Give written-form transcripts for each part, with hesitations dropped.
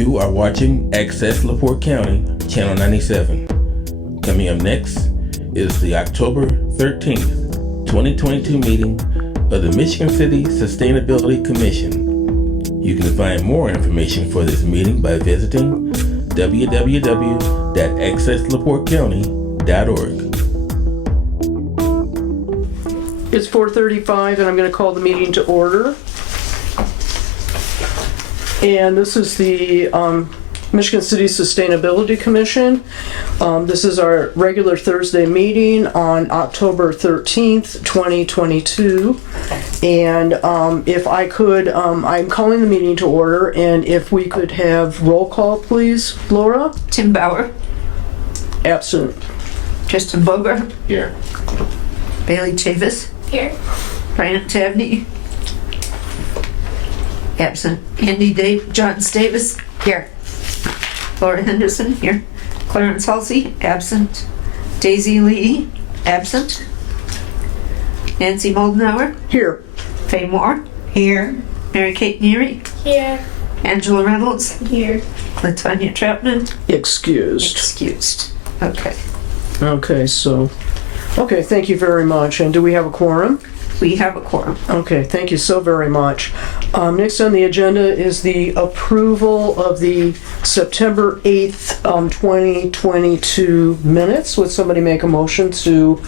You are watching Access LaPorte County, Channel 97. Coming up next is the October 13th, 2022 meeting of the Michigan City Sustainability Commission. You can find more information for this meeting by visiting www.accesslaportecounty.org. It's 4:35 and I'm going to call the meeting to order. And this is the Michigan City Sustainability Commission. This is our regular Thursday meeting on October 13th, 2022. And if I could, I'm calling the meeting to order, and if we could have roll call, please. Laura? Tim Bauer. Absent. Justin Boger. Here. Bailey Chavis. Here. Brian Tabney. Absent. Andy John Davis. Here. Laura Henderson. Here. Clarence Halsey. Absent. Daisy Lee. Absent. Nancy Moldenauer. Here. Faye Moore. Here. Mary Kate Neary. Here. Angela Reynolds. Here. Latonya Troutman. Excused. Excused. Okay. Okay, thank you very much. And do we have a quorum? We have a quorum. Okay, thank you so very much. Next on the agenda is the approval of the September 8th, 2022 minutes. Would somebody make a motion to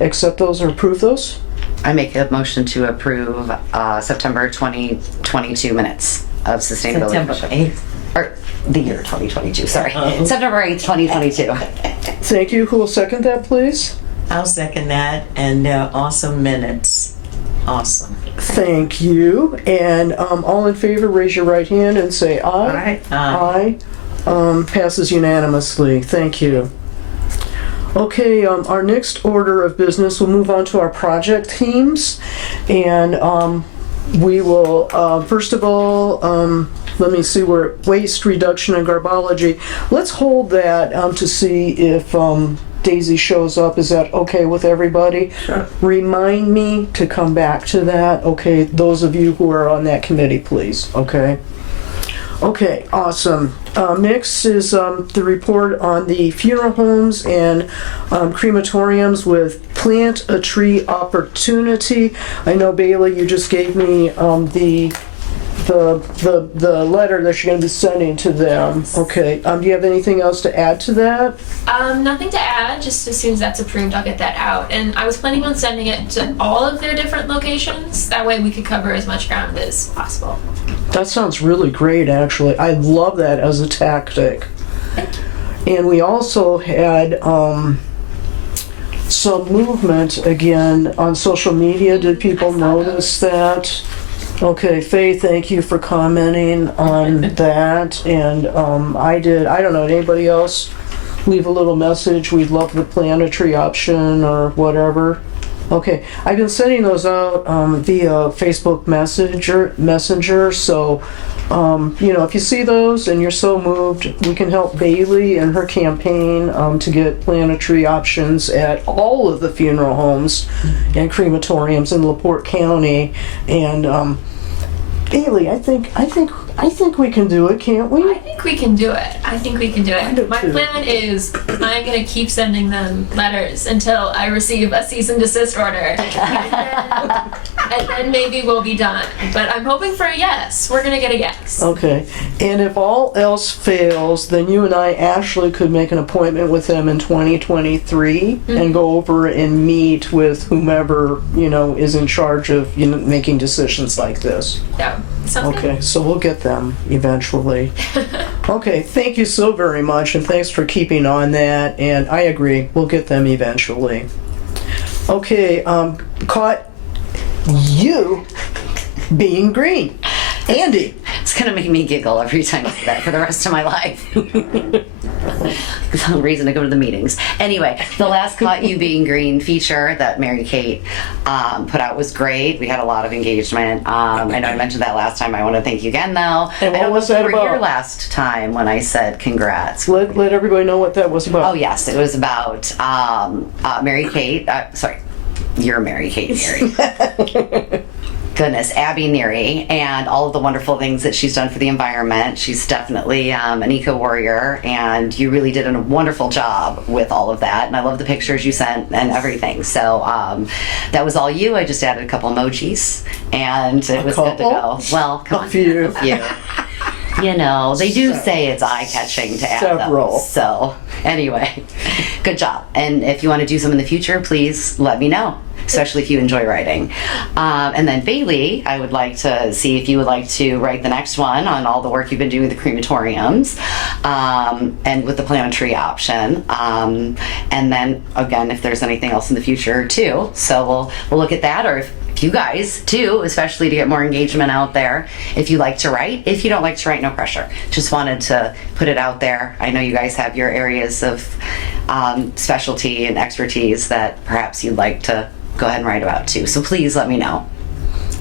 accept those or approve those? I make a motion to approve September 2022 minutes of Sustainability September Commission. 8th. Or the year 2022, sorry. September 8th, 2022. Thank you. Who will second that, please? I'll second that, and they're awesome minutes. Awesome. Thank you. And all in favor, raise your right hand and say aye. Aye. Aye. Passes unanimously. Thank you. Okay, our next order of business, we'll move on to our project teams. And we will, first of all, let me see, we're at waste reduction and garbology. Let's hold that to see if Daisy shows up. Is that okay with everybody? Sure. Remind me to come back to that. Okay, those of you who are on that committee, please. Okay. Okay, awesome. Next is the report on the funeral homes and crematoriums with Plant a Tree Opportunity. I know, Bailey, you just gave me the letter that you're going to be sending to them. Yes. Okay. Do you have anything else to add to that? Nothing to add, just as soon as that's approved, I'll get that out. And I was planning on sending it to all of their different locations. That way we could cover as much ground as possible. That sounds really great, actually. I love that as a tactic. And we also had some movement again on social media. Did people notice that? Okay, Faye, thank you for commenting on that. And I did. I don't know, did anybody else leave a little message? We'd love the plant a tree option or whatever. Okay, I've been sending those out via Facebook Messenger. So, if you see those and you're so moved, we can help Bailey and her campaign to get plant a tree options at all of the funeral homes and crematoriums in LaPorte County. And Bailey, I think we can do it, can't we? I think we can do it. I do My too. plan is I'm going to keep sending them letters until I receive a cease and desist order. And then maybe we'll be done. But I'm hoping for a yes. We're going to get a yes. Okay, and if all else fails, then you and I actually could make an appointment with them in 2023 and go over and meet with whomever, is in charge of, making decisions like this. Yeah. Sounds good. Okay, so we'll get them eventually. Okay, thank you so very much, and thanks for keeping on that, and I agree, we'll get them eventually. Okay, caught you being green. Andy. It's going to make me giggle every time I say that for the rest of my life. Some reason to go to the meetings. Anyway, the last Caught You Being Green feature that Mary Kate put out was great. We had a lot of engagement. I know I mentioned that last time. I want to thank you again, though. And what was that you were about? here last time when I said congrats. Let everybody know what that was about. Oh, yes. It was about Mary Kate. Sorry. You're Mary Kate, Mary. goodness, Abby Neary, and all of the wonderful things that she's done for the environment. She's definitely an eco warrior, and you really did a wonderful job with all of that. And I love the pictures you sent and everything. So that was all you. I just added a couple emojis, and it was good to go. Well, come on, A few. a few. You know, they do say it's eye-catching to add Several. those. So anyway, good job. And if you want to do some in the future, please let me know, especially if you enjoy writing. And then Bailey, I would like to see if you would like to write the next one on all the work you've been doing with the crematoriums and with the plant a tree option. And then again, if there's anything else in the future too. So we'll look at that, or if you guys too, especially to get more engagement out there. If you like to write, if you don't like to write, no pressure. Just wanted to put it out there. I know you guys have your areas of specialty and expertise that perhaps you'd like to go ahead and write about too. So please let me know.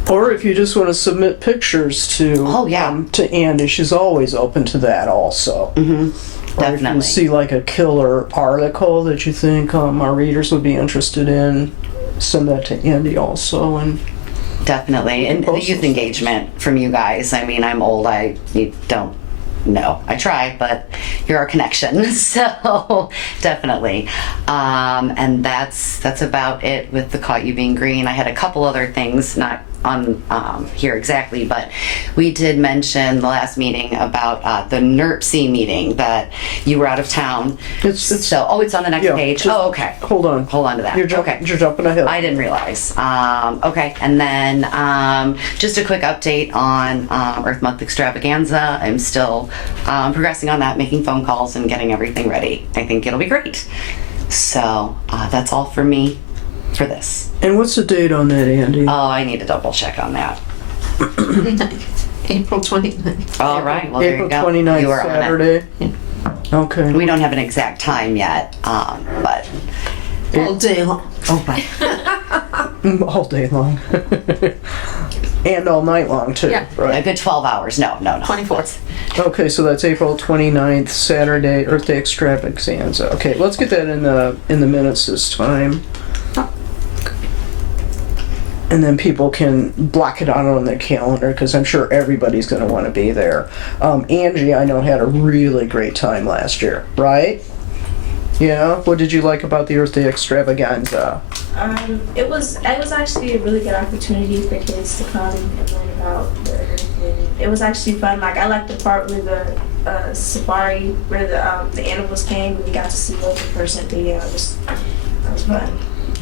Or if you just want to submit pictures to Oh, yeah. to Andy, she's always open to that also. Or if you Definitely. see like a killer article that you think our readers would be interested in, send that to Andy also. And Definitely. And the youth engagement from you guys. I mean, I'm old. You don't know. I try, but you're our connection. So definitely. And that's about it with the Caught You Being Green. I had a couple other things, not on here exactly, but we did mention the last meeting about the NERC meeting that you were out of town. It's It's on the next yeah, page. just- Oh, okay. hold on. Hold on to that. You're jumping ahead. I didn't realize. Okay, and then just a quick update on Earth Month Extravaganza. I'm still progressing on that, making phone calls and getting everything ready. I think it'll be great. So that's all for me for this. And what's the date on that, Andy? Oh, I need to double check on that. April 29th. All right, well, there April you go. 29th, You are on it. Saturday. Okay. We don't have an exact time yet, but All day long. oh, but All day long. And all night long too. Yeah. a Right. good 12 hours. No. 24th. Okay, so that's April 29th, Saturday, Earth Day Extravaganza. Okay, let's get that in the minutes this time. And then people can block it out on their calendar because I'm sure everybody's going to want to be there. Angie, I know, had a really great time last year, right? Yeah. What did you like about the Earth Day Extravaganza? It was actually a really good opportunity for kids to come and learn about the earth. And it was actually fun. Like I liked the part where the safari, where the animals came and we got to see them in person. But yeah, that was fun.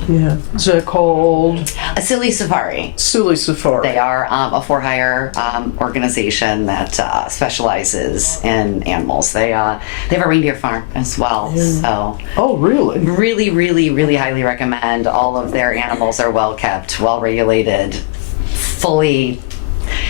Yeah. Is that called a silly safari. Silly Safari? They are a for-hire organization that specializes in animals. They have a reindeer farm as well. So Oh, really? really, really, really highly recommend. All of their animals are well kept, well regulated, fully.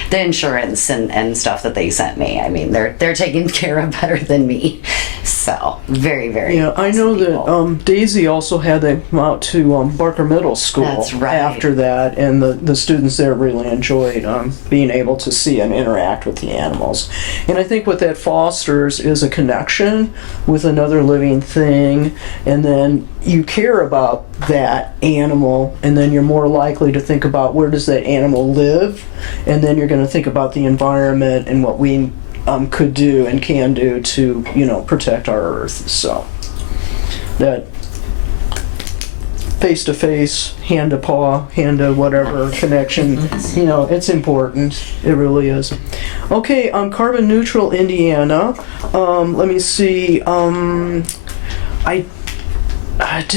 The insurance and stuff that they sent me. I mean, they're taken care of better than me. So very, very. Yeah, I know awesome people. that Daisy also had them out to Barker Middle School That's right. after that, and the students there really enjoyed being able to see and interact with the animals. And I think what that fosters is a connection with another living thing, and then you care about that animal, and then you're more likely to think about where does that animal live, and then you're going to think about the environment and what we could do and can do to, protect our earth. So that face-to-face, hand-to-paw, hand-to-whatever connection, it's important. It really is. Okay, Carbon Neutral Indiana. Let me see. Did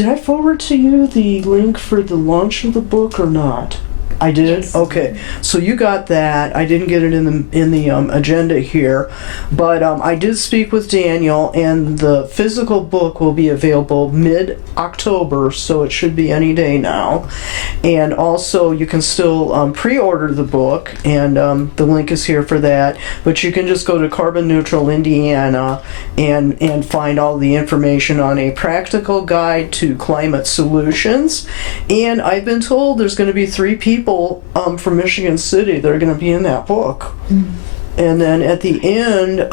I forward to you the link for the launch of the book or not? I did? Yes. Okay. So you got that. I didn't get it in the agenda here, but I did speak with Daniel, and the physical book will be available mid-October, so it should be any day now. And also, you can still pre-order the book, and the link is here for that. But you can just go to Carbon Neutral Indiana and find all the information on a practical guide to climate solutions. And I've been told there's going to be 3 people from Michigan City that are going to be in that book. And then at the end,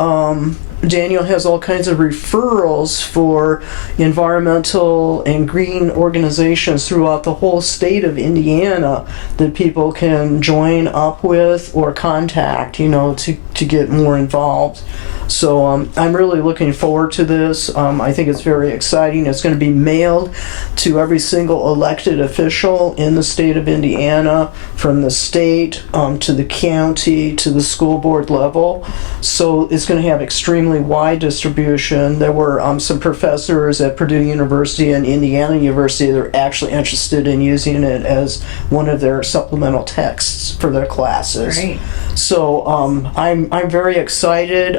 Daniel has all kinds of referrals for environmental and green organizations throughout the whole state of Indiana that people can join up with or contact, to get more involved. So I'm really looking forward to this. I think it's very exciting. It's going to be mailed to every single elected official in the state of Indiana, from the state to the county to the school board level. So it's going to have extremely wide distribution. There were some professors at Purdue University and Indiana University that are actually interested in using it as one of their supplemental texts for their classes. Great. So I'm very excited.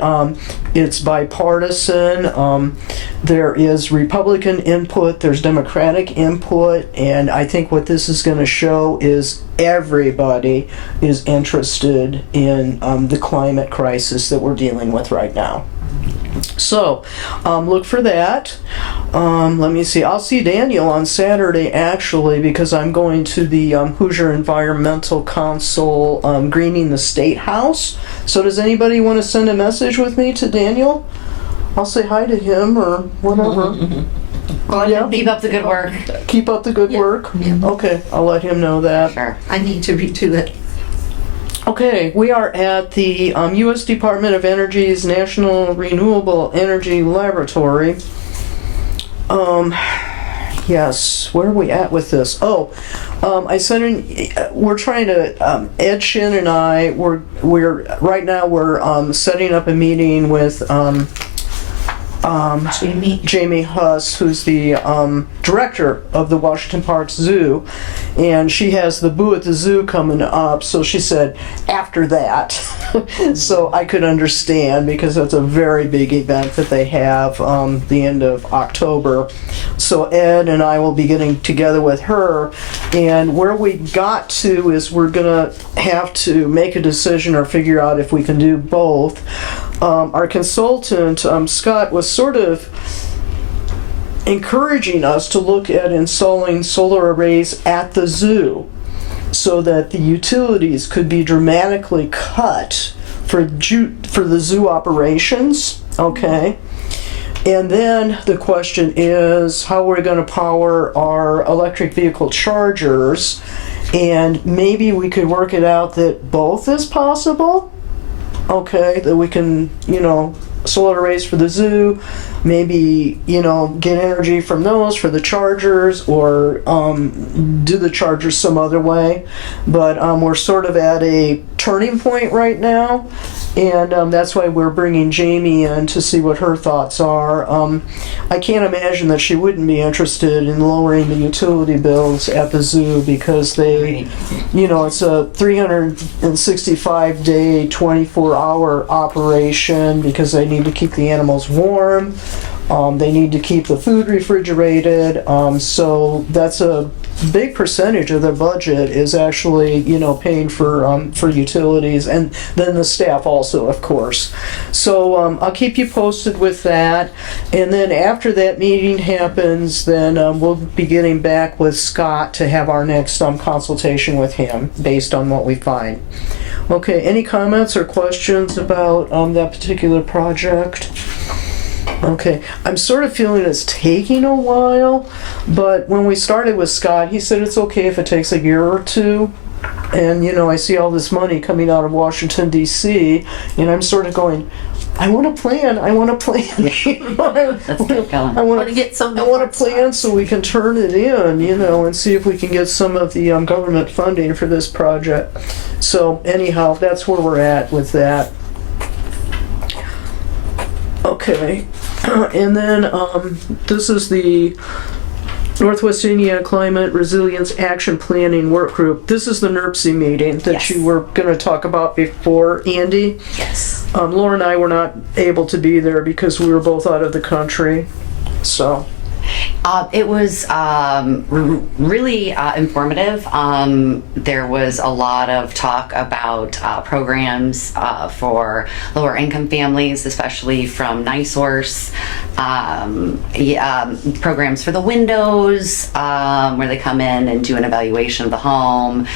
It's bipartisan. There is Republican input, there's Democratic input, and I think what this is going to show is everybody is interested in the climate crisis that we're dealing with right now. So look for that. Let me see. I'll see Daniel on Saturday, actually, because I'm going to the Hoosier Environmental Council greening the State House. So does anybody want to send a message with me to Daniel? I'll say hi to him or whatever. Yeah. Keep up the good work. Keep up the good work. Yeah. Okay, I'll let him know that. Sure. I need to redo it. Okay, we are at the U.S. Department of Energy's National Renewable Energy Laboratory. Yes, where are we at with this? I sent in, we're trying to, Ed Shin and I, right now we're setting up a meeting with Jamie Huss, who's the director of the Washington Park Zoo, and she has the Boo at the Zoo coming up, so she said after that. So I could understand, because that's a very big event that they have the end of October. So Ed and I will be getting together with her, and where we got to is we're gonna have to make a decision or figure out if we can do both. Our consultant, Scott, was sort of encouraging us to look at installing solar arrays at the zoo so that the utilities could be dramatically cut for the zoo operations, okay? And then the question is how we're going to power our electric vehicle chargers, and maybe we could work it out that both is possible. Okay, that we can, solar arrays for the zoo, maybe, get energy from those for the chargers, or do the chargers some other way. But we're sort of at a turning point right now, and that's why we're bringing Jamie in to see what her thoughts are. I can't imagine that she wouldn't be interested in lowering the utility bills at the zoo, because they, it's a 365-day, 24-hour operation, because they need to keep the animals warm. They need to keep the food refrigerated. So that's a big percentage of their budget is actually, paying for utilities, and then the staff also, of course. So I'll keep you posted with that. And then after that meeting happens, then we'll be getting back with Scott to have our next consultation with him based on what we find. Okay, any comments or questions about that particular project? Okay, I'm sort of feeling it's taking a while, but when we started with Scott, he said it's okay if it takes a year or two. And, I see all this money coming out of Washington, D.C., and I'm sort of going, I want to plan. I want to get some. I want to plan so we can turn it in, and see if we can get some of the government funding for this project. So anyhow, that's where we're at with that. Okay, and then this is the Northwest Indiana Climate Resilience Action Planning Work Group. This is the NERC meeting that Yes. you were going to talk about before, Andy. Yes. Laura and I were not able to be there because we were both out of the country. So, It was really informative. There was a lot of talk about programs for lower income families, especially from NiSource. Programs for the windows, where they come in and do an evaluation of the home.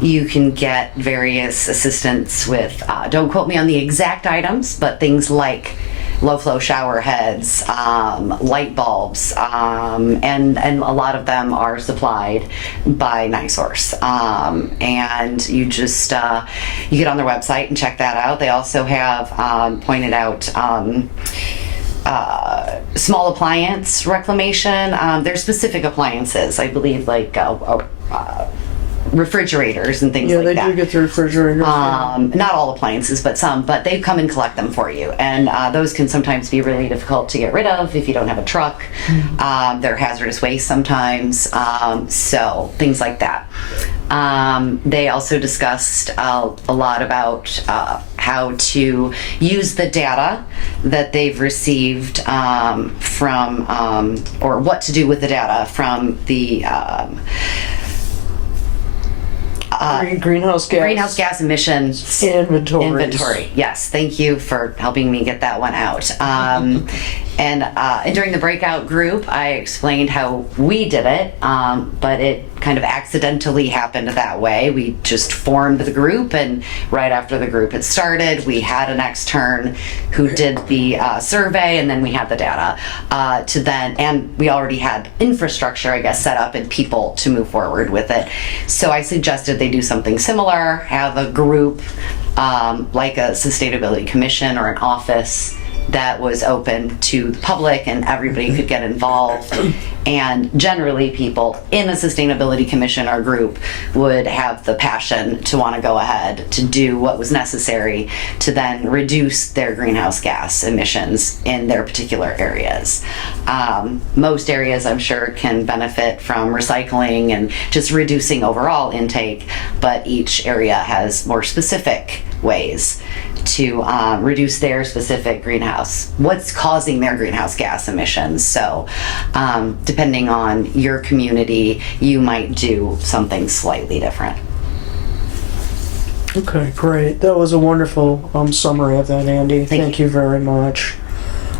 you can get various assistance with, don't quote me on the exact items, but things like low flow shower heads, light bulbs, and a lot of them are supplied by NiSource. And you just, you get on their website and check that out. They also have pointed out small appliance reclamation. There's specific appliances, I believe, like refrigerators and things Yeah, like they that. do get the refrigerators. Not all appliances, but some, but they come and collect them for you. And those can sometimes be really difficult to get rid of if you don't have a truck. They're hazardous waste sometimes, so things like that. They also discussed a lot about how to use the data that they've received from, or what to do with the data from the Greenhouse gas emissions inventory. Yes, thank you for helping me get that one out. And during the breakout group, I explained how we did it, but it kind of accidentally happened that way. We just formed the group, and right after the group had started, we had an extern who did the survey, and then we had the data and we already had infrastructure, I guess, set up and people to move forward with it. So I suggested they do something similar, have a group like a sustainability commission or an office that was open to the public and everybody could get involved. And generally people in a sustainability commission or group would have the passion to want to go ahead to do what was necessary to then reduce their greenhouse gas emissions in their particular areas. Most areas, I'm sure, can benefit from recycling and just reducing overall intake, but each area has more specific ways to reduce their specific what's causing their greenhouse gas emissions. So depending on your community, you might do something slightly different. Okay, great. That was a wonderful summary of that, Andy. Thank you very much.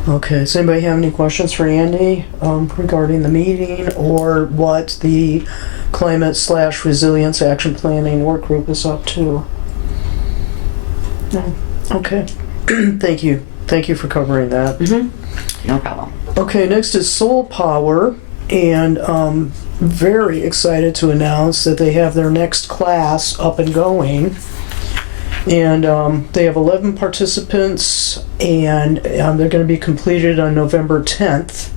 Okay, does anybody have any questions for Andy regarding the meeting or what the Climate/Resilience Action Planning Work Group is up to? No. Okay. Thank you. Thank you for covering that. No problem. Okay, next is Soul Power, and very excited to announce that they have their next class up and going. And they have 11 participants, and they're going to be completed on November 10th.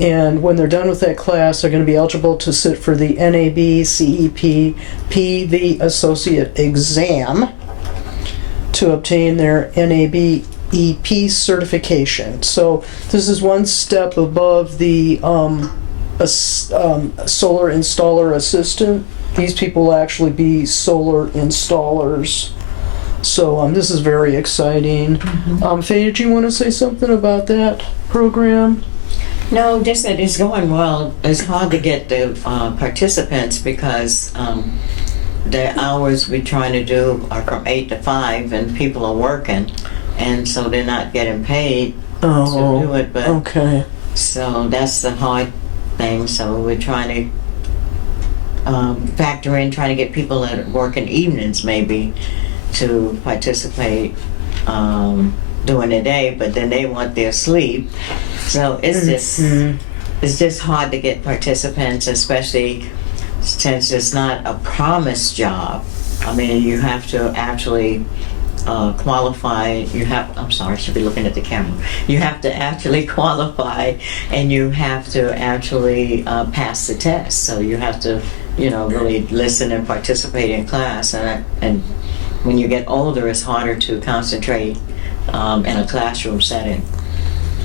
And when they're done with that class, they're going to be eligible to sit for the NAB CEP PV Associate Exam to obtain their NAB EP certification. So this is one step above the solar installer assistant. These people will actually be solar installers. So this is very exciting. Faye, did you want to say something about that program? No, just that it's going well. It's hard to get the participants because the hours we're trying to do are from 8 to 5 and people are working, and so they're not getting paid to do it. But Okay. so that's the hard thing. So we're trying to factor in trying to get people that work in evenings maybe to participate during the day, but then they want their sleep. So it's just hard to get participants, especially since it's not a promised job. I mean, you have to actually qualify. I'm sorry, I should be looking at the camera. You have to actually qualify, and you have to actually pass the test. So you have to, really listen and participate in class. And when you get older, it's harder to concentrate in a classroom setting.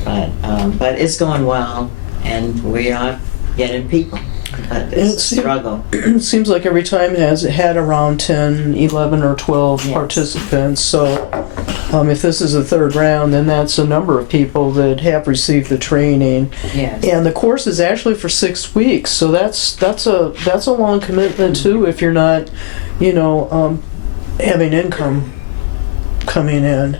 But it's going well, and we are getting people. But it's a struggle. It seems like every time it has had around 10, 11, or 12 Yes. participants. So if this is the third round, then that's a number of people that have received the training. Yes. And the course is actually for 6 weeks, so that's a long commitment too. If you're not, having income coming in.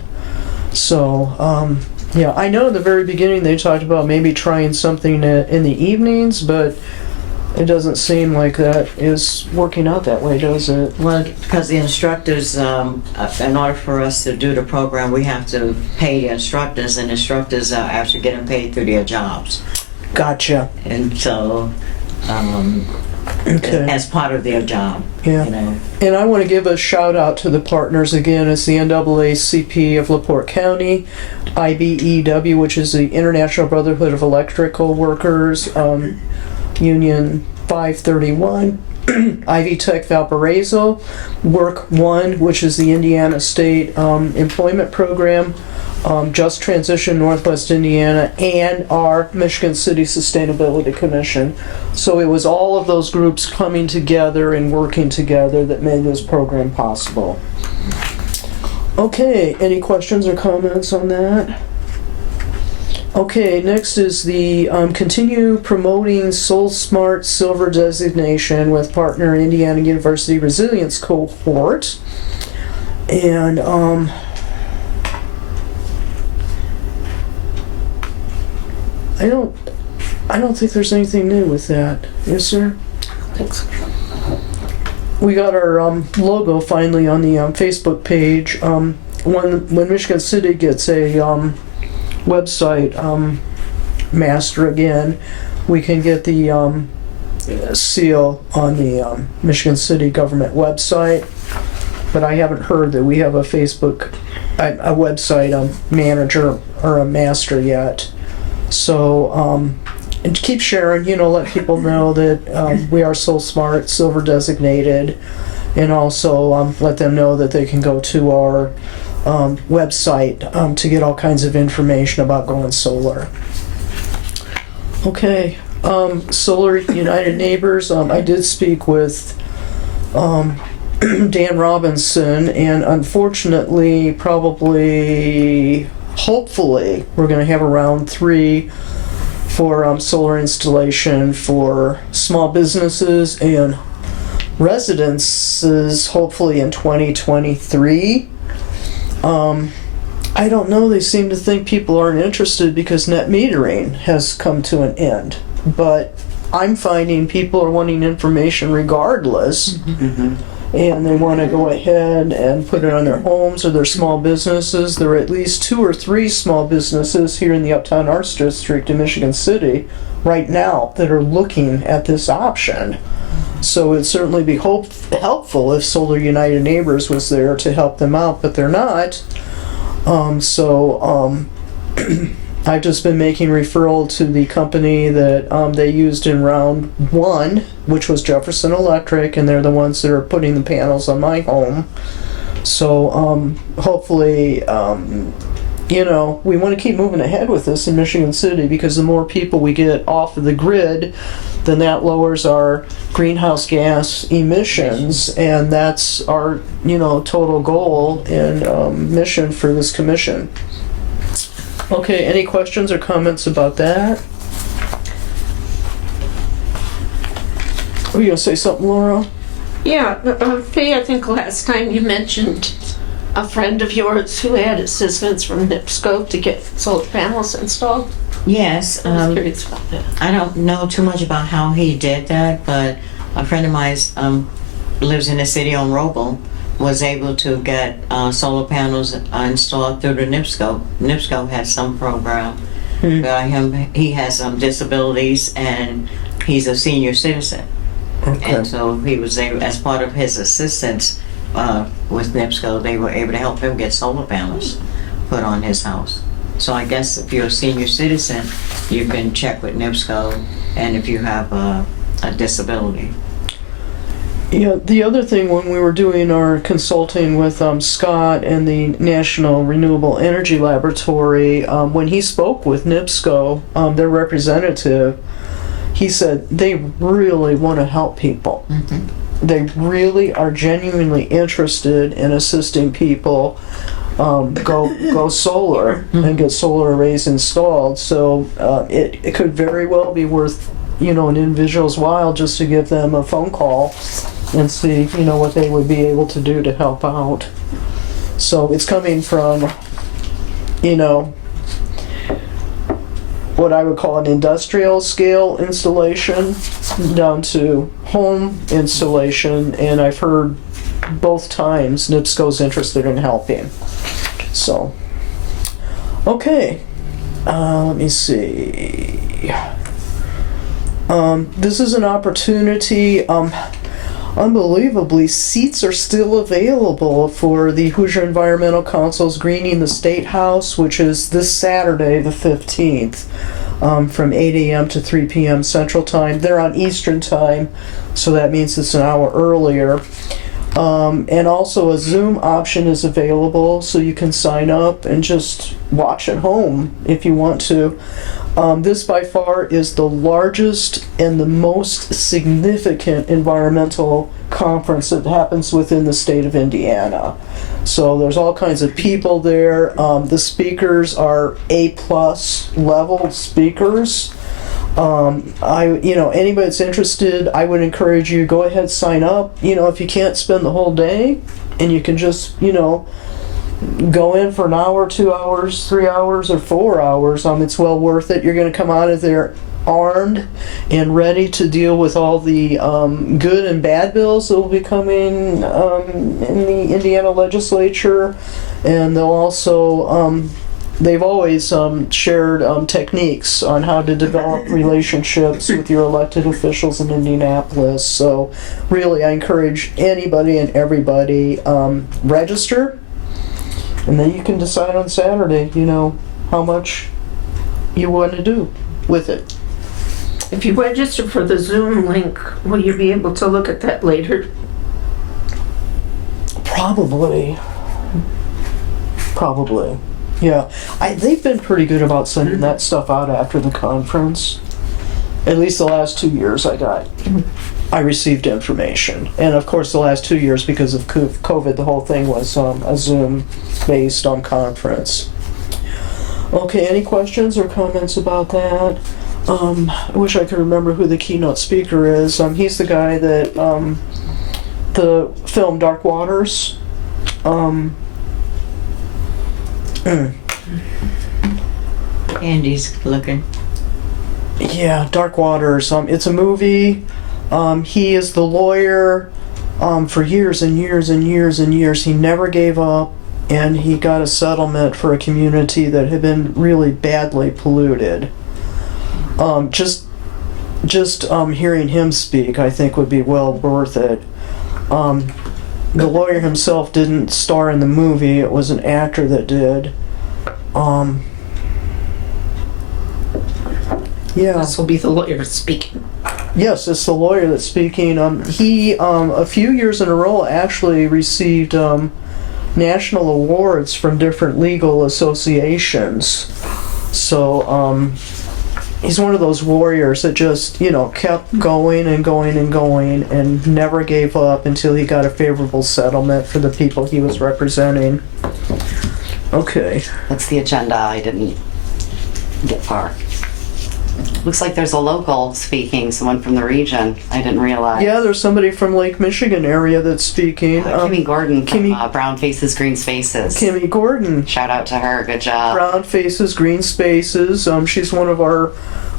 So yeah, I know in the very beginning they talked about maybe trying something in the evenings, but It doesn't seem like that is working out that way, does it? Well, because the instructors, in order for us to do the program, we have to pay the instructors, and instructors are actually getting paid through their jobs. Gotcha. And so, Okay. as part of their job, Yeah. you know. And I want to give a shout out to the partners again. It's the NAACP of LaPorte County, IBEW, which is the International Brotherhood of Electrical Workers, Union 531, Ivy Tech Valparaiso, Work One, which is the Indiana State Employment Program, Just Transition Northwest Indiana, and our Michigan City Sustainability Commission. So it was all of those groups coming together and working together that made this program possible. Okay, any questions or comments on that? Okay, next is the continue promoting Soul Smart Silver designation with partner Indiana University Resilience Cohort. And I don't think there's anything new with that. Is there? Thanks. We got our logo finally on the Facebook page. When Michigan City gets a website master again, we can get the seal on the Michigan City government website. But I haven't heard that we have a Facebook, a website manager or a master yet. So, and keep sharing, let people know that we are Soul Smart Silver designated, and also let them know that they can go to our website to get all kinds of information about going solar. Okay, Solar United Neighbors, I did speak with Dan Robinson, and unfortunately, hopefully, we're going to have a round 3 for solar installation for small businesses and residences, hopefully in 2023. I don't know, they seem to think people aren't interested because net metering has come to an end. But I'm finding people are wanting information regardless. And they want to go ahead and put it on their homes or their small businesses. There are at least 2 or 3 small businesses here in the Uptown Arts District in Michigan City right now that are looking at this option. So it'd certainly be helpful if Solar United Neighbors was there to help them out, but they're not. I've just been making referral to the company that they used in round 1, which was Jefferson Electric, and they're the ones that are putting the panels on my home. So hopefully, we want to keep moving ahead with this in Michigan City, because the more people we get off of the grid, then that lowers our greenhouse gas emissions, and that's our total goal and mission for this commission. Okay, any questions or comments about that? Were you gonna say something, Laura? Yeah, Faye, I think last time you mentioned a friend of yours who had assistance from NIPSCO to get solar panels installed. Yes, I was curious about that. I don't know too much about how he did that, but a friend of mine lives in the city on Roble, was able to get solar panels installed through the NIPSCO. NIPSCO has some program. He has some disabilities, and he's a senior citizen. Okay. And so he was able, as part of his assistance with NIPSCO, they were able to help him get solar panels put on his house. So I guess if you're a senior citizen, you can check with NIPSCO, and if you have a disability. Yeah, the other thing, when we were doing our consulting with Scott and the National Renewable Energy Laboratory, when he spoke with NIPSCO, their representative, he said they really want to help people. They really are genuinely interested in assisting people go solar and get solar arrays installed. So it could very well be worth an individual's while just to give them a phone call and see what they would be able to do to help out. So it's coming from what I would call an industrial scale installation down to home installation, and I've heard both times NIPSCO's interested in helping. So, okay, let me see. This is an opportunity. Unbelievably, seats are still available for the Hoosier Environmental Council's Greening the State House, which is this Saturday, the 15th, from 8 a.m. to 3 p.m. Central Time. They're on Eastern Time, so that means it's an hour earlier. And also a Zoom option is available, so you can sign up and just watch at home if you want to. This by far is the largest and the most significant environmental conference that happens within the state of Indiana. So there's all kinds of people there. The speakers are A+ level speakers. Anybody that's interested, I would encourage you, go ahead, sign up. If you can't spend the whole day and you can just, go in for an hour, 2 hours, 3 hours, or 4 hours, it's well worth it. You're going to come out of there armed and ready to deal with all the good and bad bills that will be coming in the Indiana legislature. And they'll also, they've always shared techniques on how to develop relationships with your elected officials in Indianapolis. So really, I encourage anybody and everybody, register. And then you can decide on Saturday, how much you want to do with it. If you register for the Zoom link, will you be able to look at that later? Probably. Yeah. They've been pretty good about sending that stuff out after the conference. At least the last 2 years I received information. And of course the last 2 years, because of COVID, the whole thing was a Zoom-based conference. Okay, any questions or comments about that? I wish I could remember who the keynote speaker is. He's the guy that the film Dark Waters. Andy's looking. Yeah, Dark Waters. It's a movie. He is the lawyer for years and years and years and years. He never gave up, and he got a settlement for a community that had been really badly polluted. Just hearing him speak, I think, would be well worth it. The lawyer himself didn't star in the movie. It was an actor that did. Yeah. This will be the lawyer speaking. Yes, it's the lawyer that's speaking. He, a few years in a row, actually received national awards from different legal associations. So he's one of those warriors that just, kept going and going and going and never gave up until he got a favorable settlement for the people he was representing. Okay. That's the agenda. I didn't get far. Looks like there's a local speaking, someone from the region. I didn't realize. Yeah, there's somebody from Lake Michigan area that's speaking. Kimmy Gordon from Brown Faces, Green Spaces. Kimmy Gordon. Shout out to her. Good job. Brown Faces, Green Spaces. She's one of our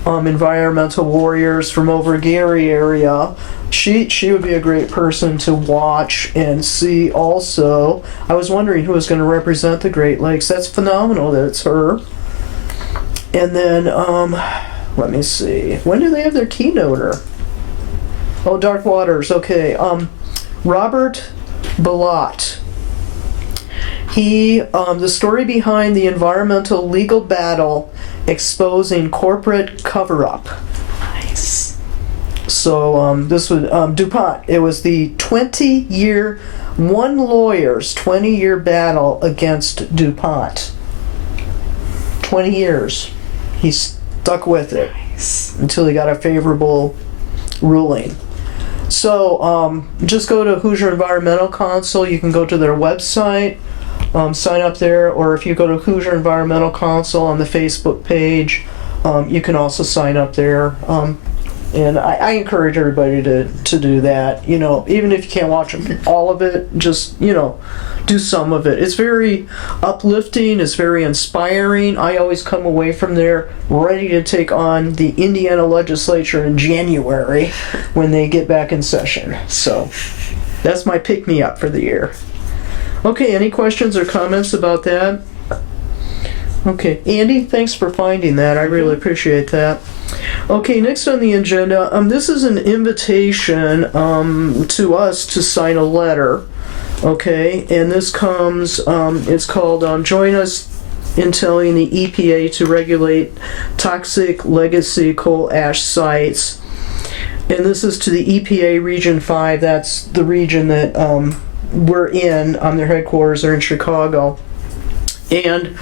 environmental warriors from over Gary area. She would be a great person to watch and see also. I was wondering who was going to represent the Great Lakes. That's phenomenal that it's her. And then, let me see. When do they have their keynoter? Oh, Dark Waters. Okay. Robert Bilott. He, the story behind the environmental legal battle exposing corporate cover-up. Nice. So this was DuPont. It was the 20-year, one lawyer's 20-year battle against DuPont. 20 years. He stuck with it until he got a favorable ruling. So just go to Hoosier Environmental Council. You can go to their website, sign up there, or if you go to Hoosier Environmental Council on the Facebook page, you can also sign up there. And I encourage everybody to do that. Even if you can't watch all of it, just do some of it. It's very uplifting, it's very inspiring. I always come away from there ready to take on the Indiana legislature in January when they get back in session. So that's my pick-me-up for the year. Okay, any questions or comments about that? Okay, Andy, thanks for finding that. I really appreciate that. Okay, next on the agenda, this is an invitation to us to sign a letter. Okay, and this comes, it's called Join Us in Telling the EPA to Regulate Toxic Legacy Coal Ash Sites. And this is to the EPA Region 5, that's the region that we're in, their headquarters are in Chicago. And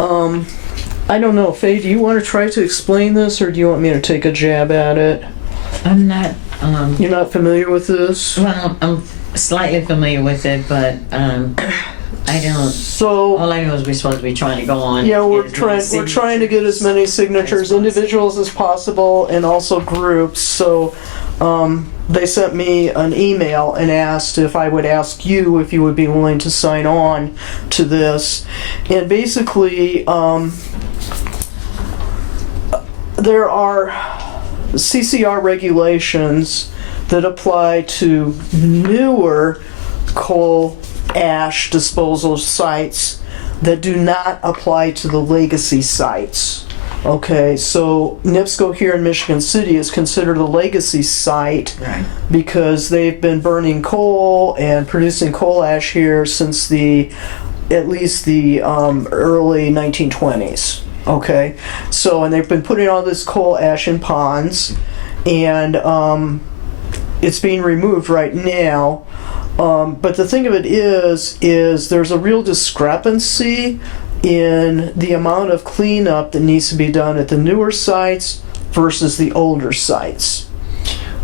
I don't know, Faye, do you want to try to explain this, or do you want me to take a jab at it? I'm not, You're not familiar with this? well, I'm slightly familiar with it, but I don't, So, all I know is we're supposed to be trying to go on. yeah, we're as many trying to get as many signatures, individuals as possible, and also groups. So, they sent me an email and asked if I would ask you if you would be willing to sign on to this. And basically, there are CCR regulations that apply to newer coal ash disposal sites that do not apply to the legacy sites. Okay, so NIPSCO here in Michigan City is considered a legacy site Right. because they've been burning coal and producing coal ash here since at least the early 1920s. Okay, so, and they've been putting all this coal ash in ponds, and it's being removed right now. But the thing of it is there's a real discrepancy in the amount of cleanup that needs to be done at the newer sites versus the older sites.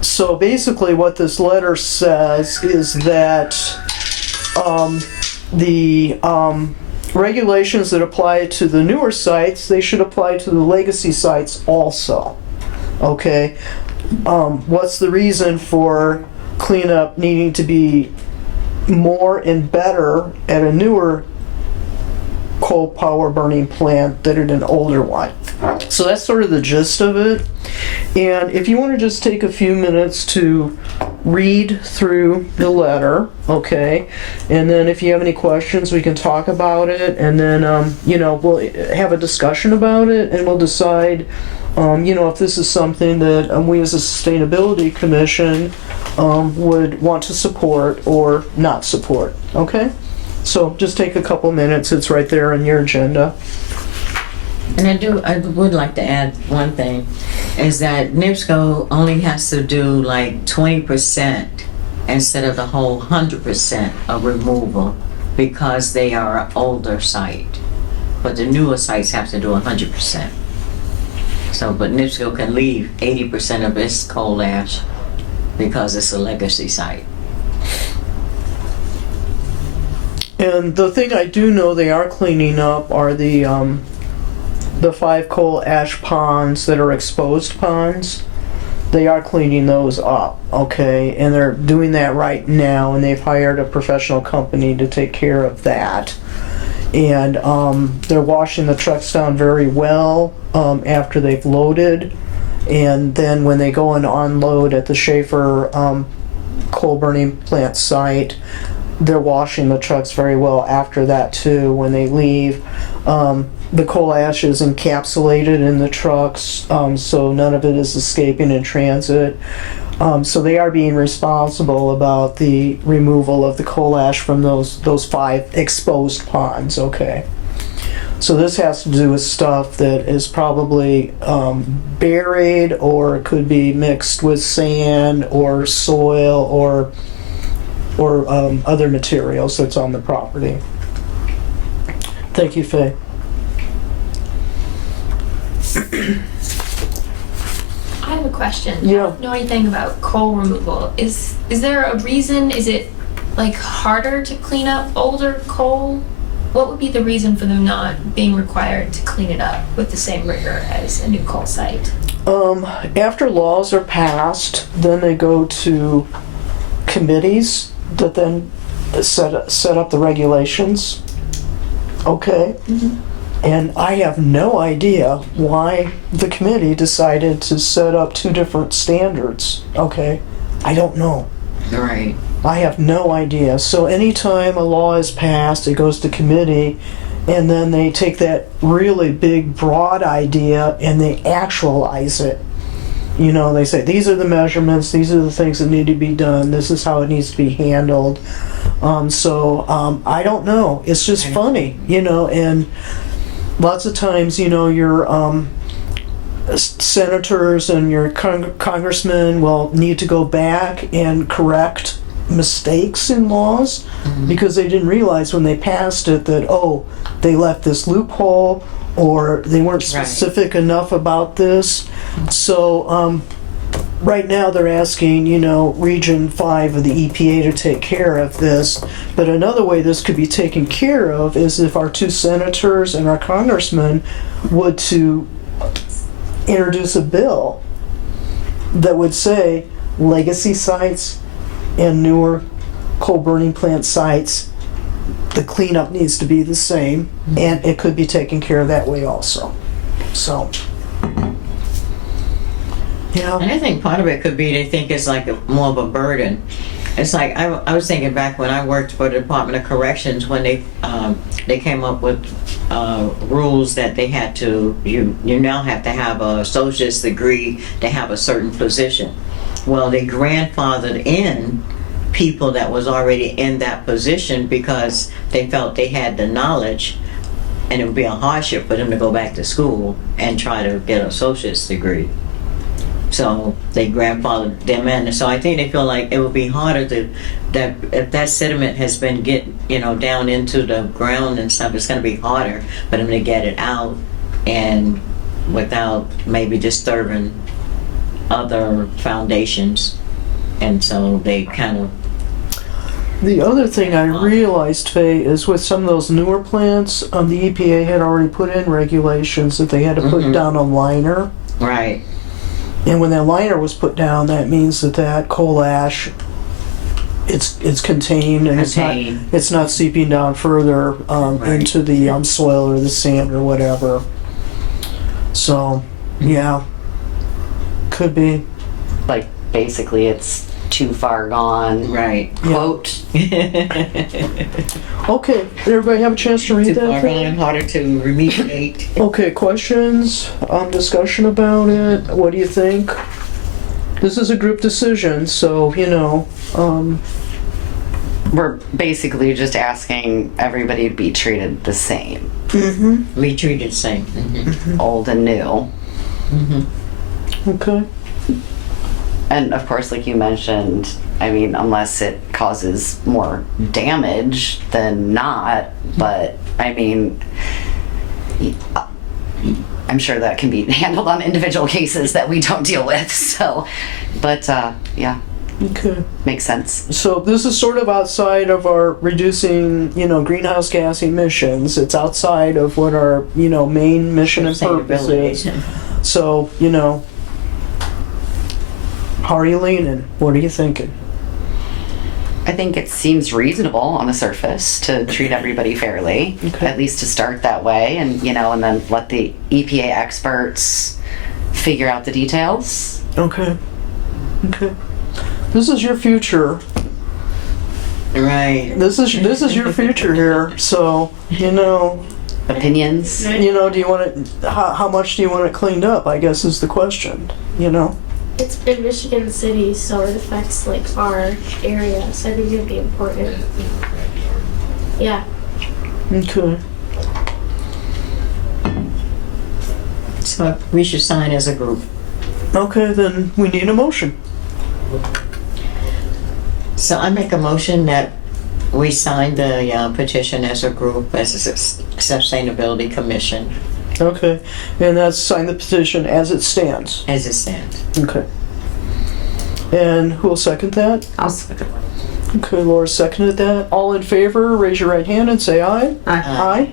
So basically what this letter says is that the regulations that apply to the newer sites, they should apply to the legacy sites also. Okay? What's the reason for cleanup needing to be more and better at a newer coal power burning plant than at an older one? So that's sort of the gist of it. And if you want to just take a few minutes to read through the letter, okay, and then if you have any questions, we can talk about it, and then we'll have a discussion about it, and we'll decide if this is something that we as a sustainability commission would want to support or not support. Okay, so just take a couple minutes. It's right there on your agenda. And I would like to add one thing, is that NIPSCO only has to do like 20% instead of the whole 100% of removal because they are an older site. But the newer sites have to do 100%. So, but NIPSCO can leave 80% of its coal ash because it's a legacy site. And the thing I do know they are cleaning up are the 5 coal ash ponds that are exposed ponds. They are cleaning those up, okay? And they're doing that right now, and they've hired a professional company to take care of that. And they're washing the trucks down very well after they've loaded. And then when they go and unload at the Schaefer coal burning plant site, they're washing the trucks very well after that too when they leave. The coal ash is encapsulated in the trucks, so none of it is escaping in transit. So they are being responsible about the removal of the coal ash from those 5 exposed ponds, okay? So this has to do with stuff that is probably buried, or it could be mixed with sand or soil or other materials that's on the property. Thank you, Faye. I have a question. Yeah. I don't know anything about coal removal. Is there a reason? Is it like harder to clean up older coal? What would be the reason for them not being required to clean it up with the same rigor as a new coal site? After laws are passed, then they go to committees that then set up the regulations. Okay? And I have no idea why the committee decided to set up two different standards. Okay? I don't know. Right. I have no idea. So anytime a law is passed, it goes to committee, and then they take that really big, broad idea and they actualize it. You know, they say, these are the measurements, these are the things that need to be done, this is how it needs to be handled. I don't know. It's just funny, you know, and lots of times, you know, your senators and your congressmen will need to go back and correct mistakes in laws because they didn't realize when they passed it that, oh, they left this loophole or they weren't specific enough about this. So right now they're asking, you know, Region 5 of the EPA to take care of this. But another way this could be taken care of is if our two senators and our congressmen would to introduce a bill that would say legacy sites and newer coal burning plant sites, the cleanup needs to be the same, and it could be taken care of that way also. So, yeah. And I think part of it could be they think it's like more of a burden. It's like I was thinking back when I worked for the Department of Corrections when they came up with rules that they had to you now have to have a associate's degree to have a certain position. Well, they grandfathered in people that was already in that position because they felt they had the knowledge, and it would be a hardship for them to go back to school and try to get an associate's degree. So they grandfathered them in. So I think they feel like it would be harder that if that sediment has been down into the ground and stuff, it's going to be harder for them to get it out and without maybe disturbing other foundations. And so they kind of. The other thing I realized, Faye, is with some of those newer plants, the EPA had already put in regulations that they had to put down a liner. Right. And when that liner was put down, that means that coal ash, it's contained and it's not seeping down further into the soil or the sand or whatever. So, yeah, could be. Like, basically, it's too far gone. Right. Quote. Okay, did everybody have a chance to read Too that? far gone, harder to remediate. Okay, questions, discussion about it? What do you think? This is a group decision, so, you know, We're basically just asking everybody to be treated the same, We treated the same. old and new. okay. And of course, like you mentioned, I mean, unless it causes more damage than not, but I mean, I'm sure that can be handled on individual cases that we don't deal with, so, but yeah, Okay. makes sense. So this is sort of outside of our reducing, you know, greenhouse gas emissions. It's outside of what our, you know, main mission and purpose is. So, you know, how are you leaning? What are you thinking? I think it seems reasonable on the surface to treat everybody fairly, Okay. at least to start that way, and you know, and then let the EPA experts figure out the details. Okay. Okay. This is your future. Right. This is your future here. So, you know, Opinions. do you want it, how much do you want it cleaned up, I guess is the question, you know? It's in Michigan City, so it affects like our area. So I think it'd be important. Yeah. Okay. So we should sign as a group. Okay, then we need a motion. So I make a motion that we sign the petition as a group, as a Sustainability Commission, Okay. And that's sign the petition as it stands. as it stands. Okay. And who will second that? I'll second. Okay, Laura seconded that. All in favor, raise your right hand and say aye. Aye. Aye.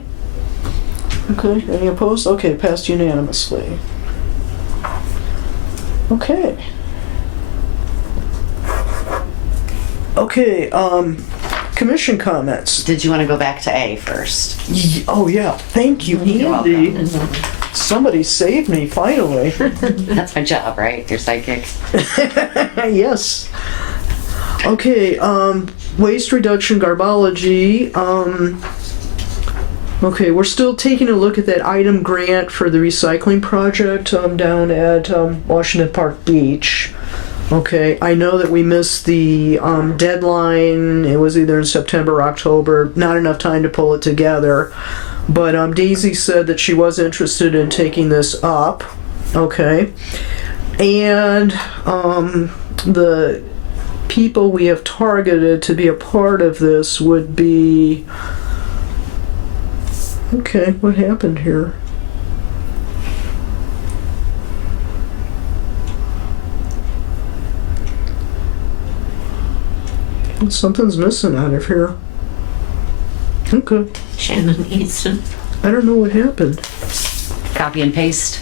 Okay, any opposed? Okay, passed unanimously. Okay. Okay, commission comments. Did you want to go back to A first? Oh yeah, thank you, Andy. Somebody saved me finally. That's my job, right? Your sidekick. Yes. Okay, waste reduction garbology. Okay, we're still taking a look at that item grant for the recycling project down at Washington Park Beach. Okay, I know that we missed the deadline. It was either in September or October. Not enough time to pull it together. But Daisy said that she was interested in taking this up. Okay. And the people we have targeted to be a part of this would be... Okay, what happened here? Something's missing out of here. Okay. Shannon Easton. I don't know what happened. Copy and paste.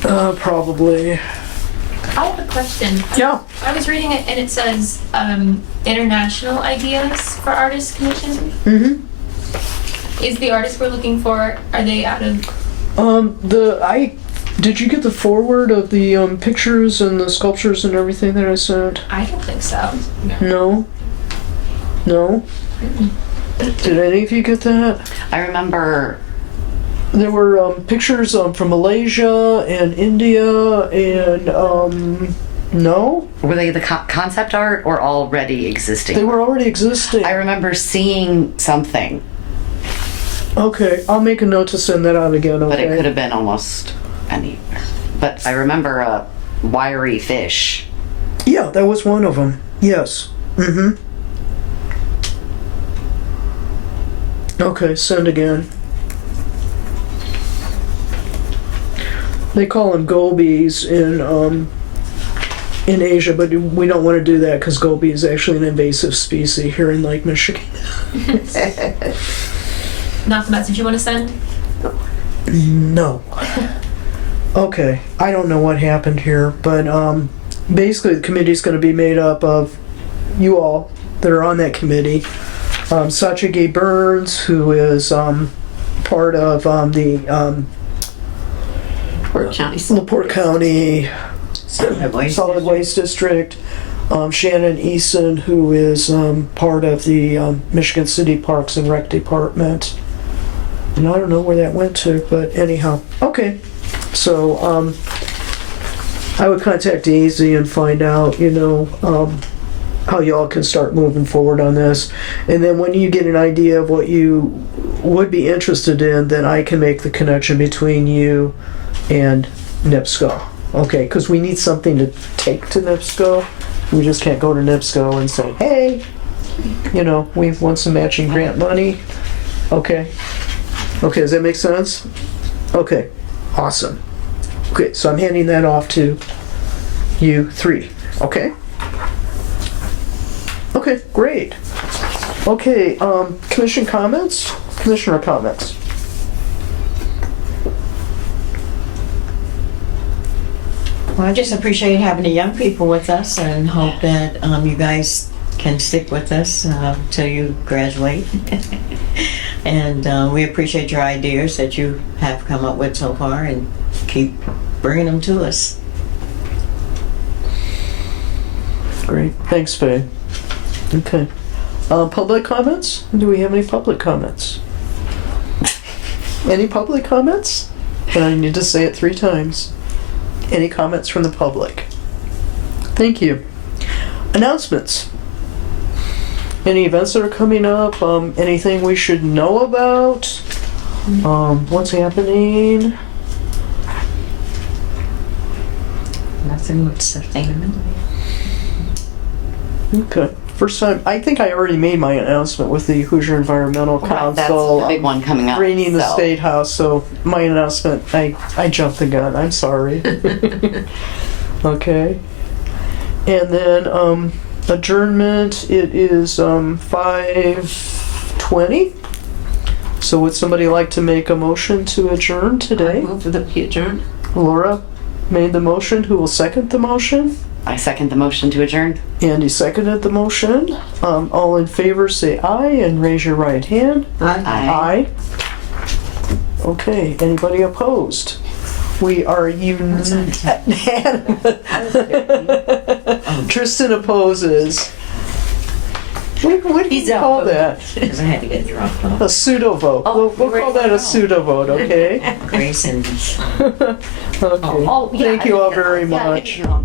Probably. I have a question. Yeah. I was reading it and it says international ideas for artist commission. Mm-hmm. Is the artist we're looking for, are they out of... Did you get the forward of the pictures and the sculptures and everything that I sent? I don't think so. No? No? Did any of you get that? I remember. There were pictures from Malaysia and India and no? Were they the concept art or already existing? They were already existing. I remember seeing something, Okay, I'll make a note to send that out again, okay? but it could have been almost anywhere. But I remember a wiry fish. Yeah, that was one of them. Yes. Mm-hmm. Okay, send again. They call them gobies in Asia, but we don't want to do that because goby is actually an invasive species here in Lake Michigan. Not the message you want to send? No. Okay, I don't know what happened here, but basically the committee is going to be made up of you all that are on that committee. Satya Gay Burns, who is part of the Laporte County. LaPorte County Solid Waste Waste District. Shannon Eason, who is part of the Michigan City Parks and Rec Department. And I don't know where that went to, but anyhow. Okay. So I would contact Daisy and find out, how y'all can start moving forward on this. And then when you get an idea of what you would be interested in, then I can make the connection between you and NIPSCO. Okay, because we need something to take to NIPSCO. We just can't go to NIPSCO and say, hey, we want some matching grant money. Okay. Okay, does that make sense? Okay, awesome. Okay, so I'm handing that off to you three, okay? Okay, great. Okay, commissioner comments? Well, I just appreciate having the young people with us and hope that you guys can stick with us till you graduate. And we appreciate your ideas that you have come up with so far and keep bringing them to us. Great, thanks, Faye. Okay. Public comments? Do we have any public comments? Any public comments? And I need to say it 3 times. Any comments from the public? Thank you. Announcements. Any events that are coming up? Anything we should know about? What's happening? Nothing with sustainability. Okay. First time, I think I already made my announcement with the Hoosier Environmental That's Council. a big one coming up. Greening the so. State House, so my announcement, I jumped the gun, I'm sorry. Okay. And then, adjournment, it is 5:20. So would somebody like to make a motion to adjourn today? Move for the adjourn. Laura made the motion, who will second the motion? I second the motion to adjourn. Andy seconded the motion. All in favor say aye and raise your right hand. Aye. Okay, anybody opposed? We are unanimous. Tristan opposes. What do you call that? Because I had to get dropped off. A pseudo vote. We'll call that a pseudo vote, okay? Grace and Okay. Thank you all very much. Yeah,